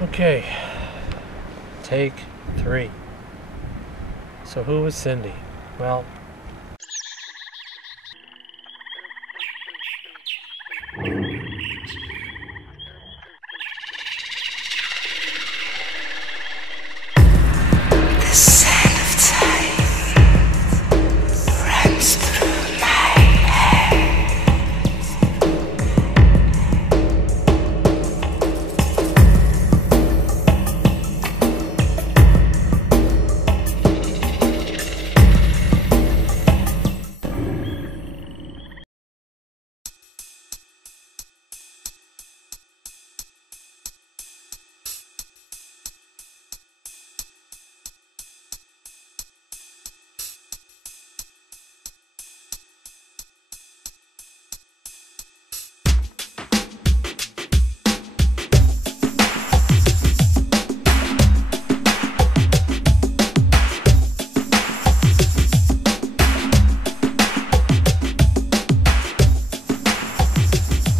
Okay, take 3. So who was Cindy? Well, The sand of time runs through my hair.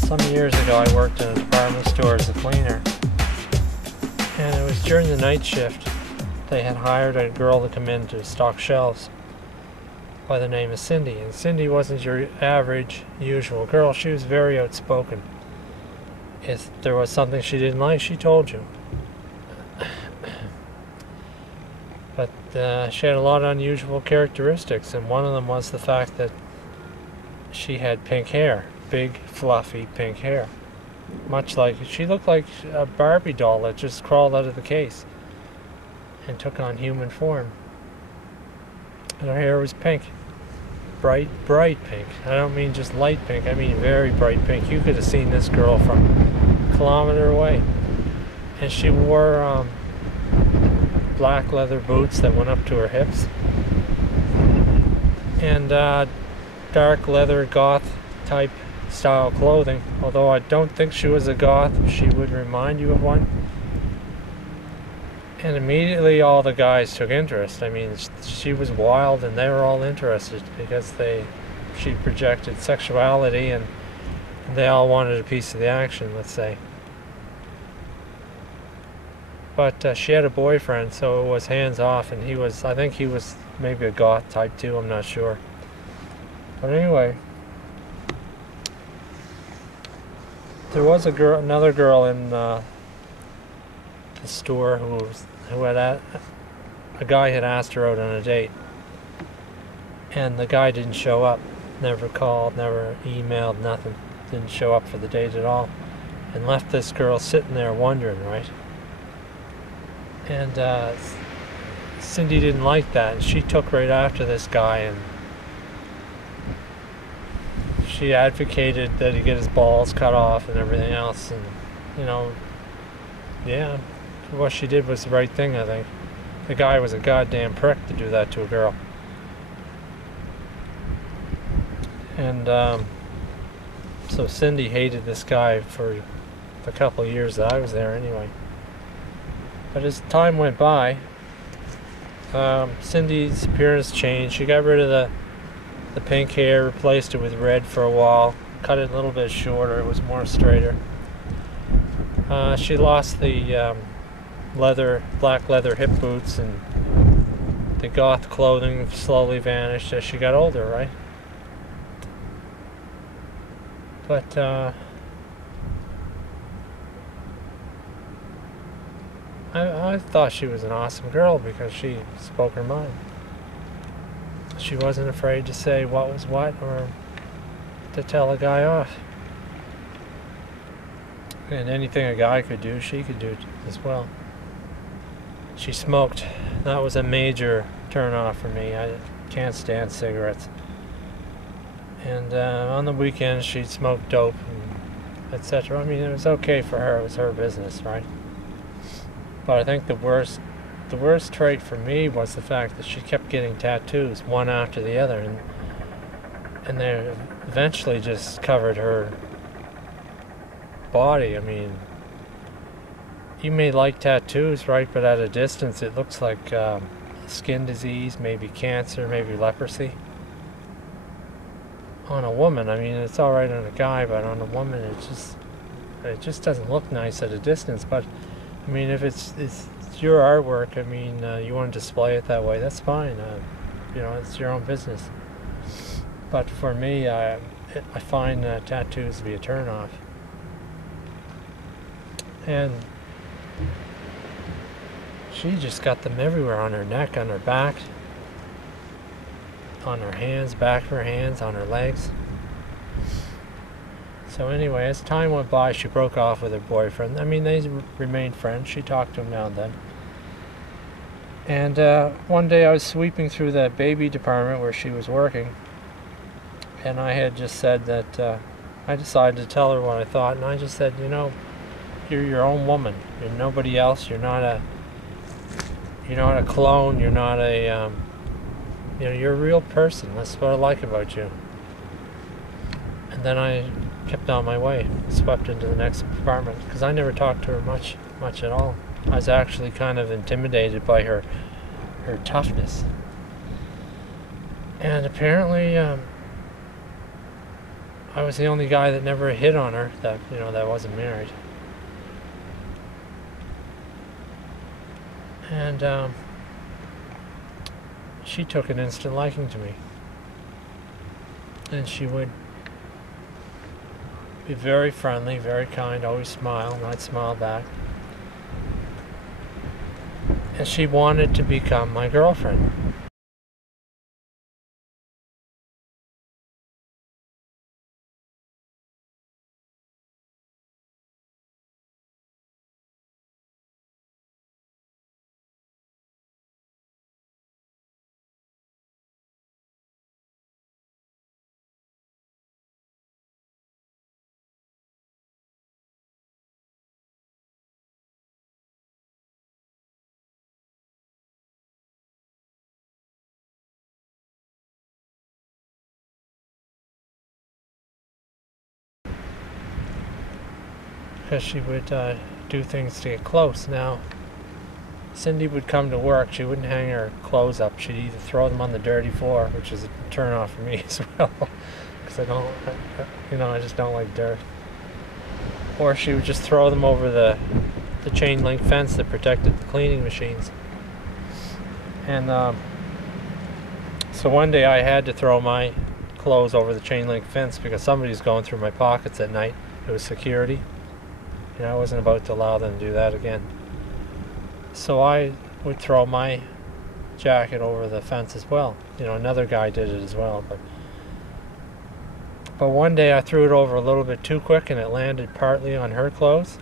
some years ago I worked in a department store as a cleaner, and it was during the night shift. They had hired a girl to come in to stock shelves by the name of Cindy, and Cindy wasn't your average, usual girl. She was very outspoken. If there was something she didn't like, she told you. But she had a lot of unusual characteristics, and one of them was the fact that she had pink hair. Big, fluffy pink hair. Much like, she looked like a Barbie doll that just crawled out of the case and took on human form. And her hair was pink. Bright, bright pink. I don't mean just light pink, I mean very bright pink. You could have seen this girl from a kilometer away. And she wore black leather boots that went up to her hips. And dark leather goth type style clothing. Although I don't think she was a goth, she would remind you of one. And immediately all the guys took interest. I mean, she was wild and they were all interested because she projected sexuality, and they all wanted a piece of the action, let's say. But she had a boyfriend, so it was hands off, and I think he was maybe a goth type too, I'm not sure. But anyway, there was another girl in the store a guy had asked her out on a date, and the guy didn't show up. Never called, never emailed, nothing. Didn't show up for the date at all, and left this girl sitting there wondering, right? And Cindy didn't like that, and she took right after this guy, and she advocated that he get his balls cut off and everything else. And yeah, what she did was the right thing, I think. The guy was a goddamn prick to do that to a girl. And so Cindy hated this guy for the couple of years that I was there anyway. But as time went by, Cindy's appearance changed. She got rid of the pink hair, replaced it with red for a while, cut it a little bit shorter, it was more straighter. She lost the black leather hip boots, and the goth clothing slowly vanished as she got older, right? But I thought she was an awesome girl because she spoke her mind. She wasn't afraid to say what was what, or to tell a guy off. And anything a guy could do, she could do as well. She smoked. That was a major turn off for me. I can't stand cigarettes. And on the weekends she'd smoke dope, and etc. I mean, it was okay for her. It was her business, right? But I think the worst trait for me was the fact that she kept getting tattoos, one after the other, and they eventually just covered her body. I mean, you may like tattoos, right? But at a distance, it looks like skin disease, maybe cancer, maybe leprosy. On a woman, I mean, it's all right on a guy, but on a woman, it just doesn't look nice at a distance. But I mean, if it's your artwork, I mean, you want to display it that way, that's fine. You know, it's your own business. But for me, I find tattoos to be a turn-off. And she just got them everywhere, on her neck, on her back, on her hands, back of her hands, on her legs. So anyway, as time went by, she broke off with her boyfriend. I mean, they remained friends. She talked to him now and then. And one day I was sweeping through the baby department where she was working, and I had just said that I decided to tell her what I thought, and I just said, you know, you're your own woman. You're nobody else. You're not a clone. You're not a you know, you're a real person. That's what I like about you. And then I kept on my way, swept into the next apartment, because I never talked to her much at all. I was actually kind of intimidated by her toughness. And apparently, I was the only guy that never hit on her, that wasn't married. And she took an instant liking to me. And she would be very friendly, very kind, always smile, and I'd smile back. And she wanted to become my girlfriend. Because she would do things to get close. Now, Cindy would come to work. She wouldn't hang her clothes up. She'd either throw them on the dirty floor, which is a turn off for me as well, because I just don't like dirt. Or she would just throw them over the chain link fence that protected the cleaning machines. And so one day I had to throw my clothes over the chain link fence because somebody's going through my pockets at night. It was security. You know, I wasn't about to allow them to do that again. So I would throw my jacket over the fence as well. You know, another guy did it as well. But one day I threw it over a little bit too quick, and it landed partly on her clothes.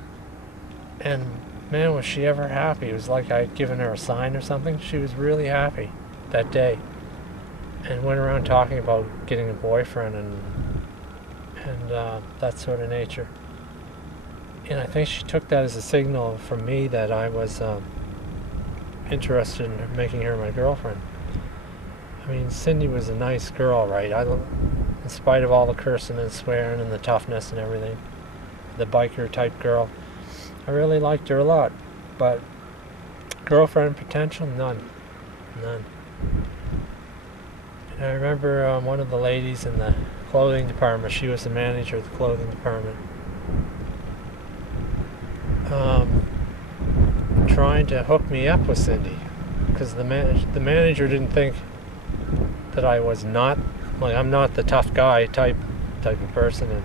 And man, was she ever happy. It was like I'd given her a sign or something. She was really happy that day. And went around talking about getting a boyfriend and that sort of nature. And I think she took that as a signal from me that I was interested in making her my girlfriend. I mean, Cindy was a nice girl, right? In spite of all the cursing and swearing and the toughness and everything, the biker type girl, I really liked her a lot. But girlfriend potential, none. And I remember one of the ladies in the clothing department, she was the manager of the clothing department, trying to hook me up with Cindy, because the manager didn't think that I was not, like, I'm not the tough guy type of person,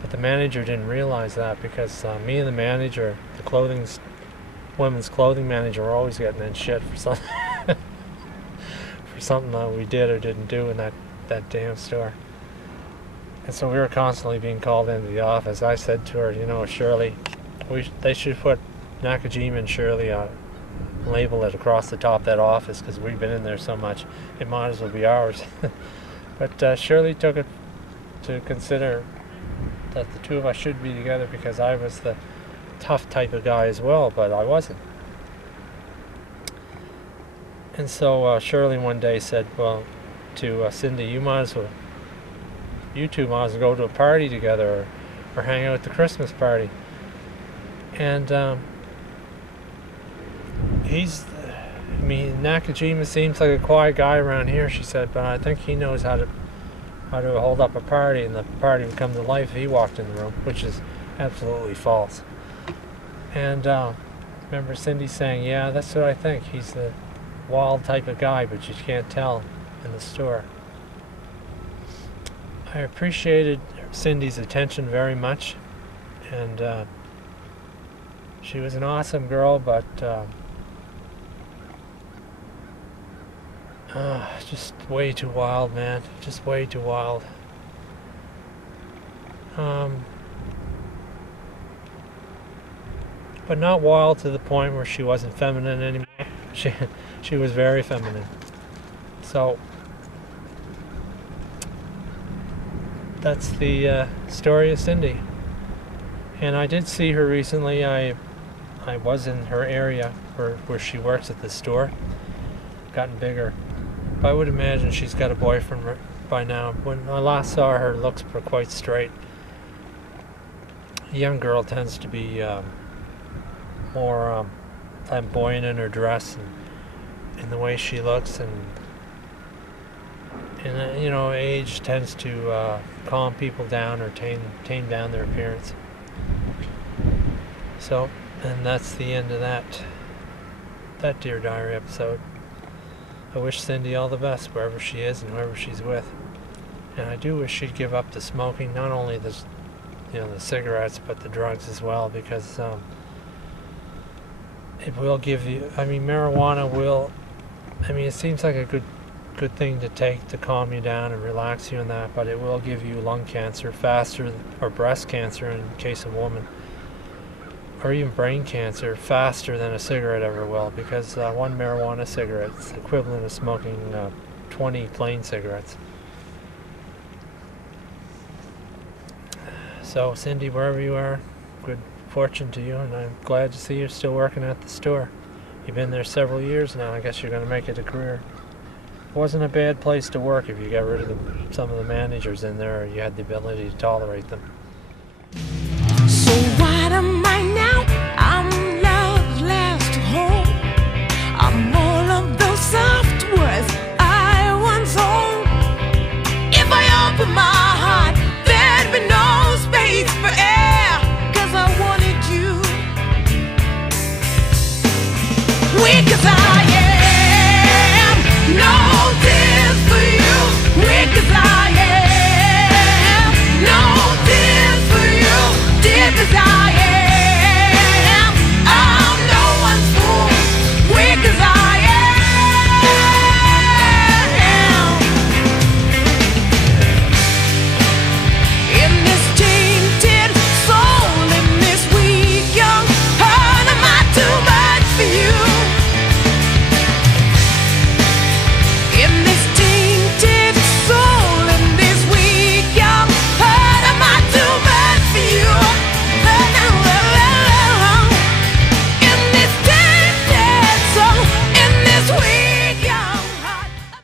but the manager didn't realize that, because me and the manager, women's clothing manager, were always getting in shit for something for something that we did or didn't do in that damn store. And so we were constantly being called into the office. I said to her, you know, Shirley, they should put Nakajima and Shirley label it across the top of that office, because we've been in there so much, it might as well be ours. But Shirley took it to consider that the two of us should be together, because I was the tough type of guy as well, but I wasn't. And so Shirley one day said, well, to Cindy, you two might as well go to a party together, or hang out at the Christmas party. And Nakajima seems like a quiet guy around here, she said, but I think he knows how to hold up a party, and the party would come to life if he walked in the room, which is absolutely false. And remember Cindy saying, yeah, that's what I think. He's the wild type of guy, but you can't tell in the store. I appreciated Cindy's attention very much, and she was an awesome girl, but just way too wild, man. Just way too wild. But not wild to the point where she wasn't feminine anymore. She was very feminine. So that's the story of Cindy. And I did see her recently. I was in her area where she works at the store. Gotten bigger. I would imagine she's got a boyfriend by now. When I last saw her, looks were quite straight. A young girl tends to be more flamboyant in her dress and in the way she looks, and you know, age tends to calm people down or tame down their appearance. So, and that's the end of that Dear Diary episode. I wish Cindy all the best wherever she is and whoever she's with. And I do wish she'd give up the smoking, not only the cigarettes, but the drugs as well, because it will give you, marijuana will, it seems like a good thing to take to calm you down and relax you and that, but it will give you lung cancer faster, or breast cancer in case of women, or even brain cancer faster than a cigarette ever will, because one marijuana cigarette is equivalent of smoking 20 plain cigarettes. So Cindy, wherever you are, good fortune to you, and I'm glad to see you're still working at the store. You've been there several years now. I guess you're going to make it a career. It wasn't a bad place to work if you got rid of some of the managers in there, or you had the ability to tolerate them.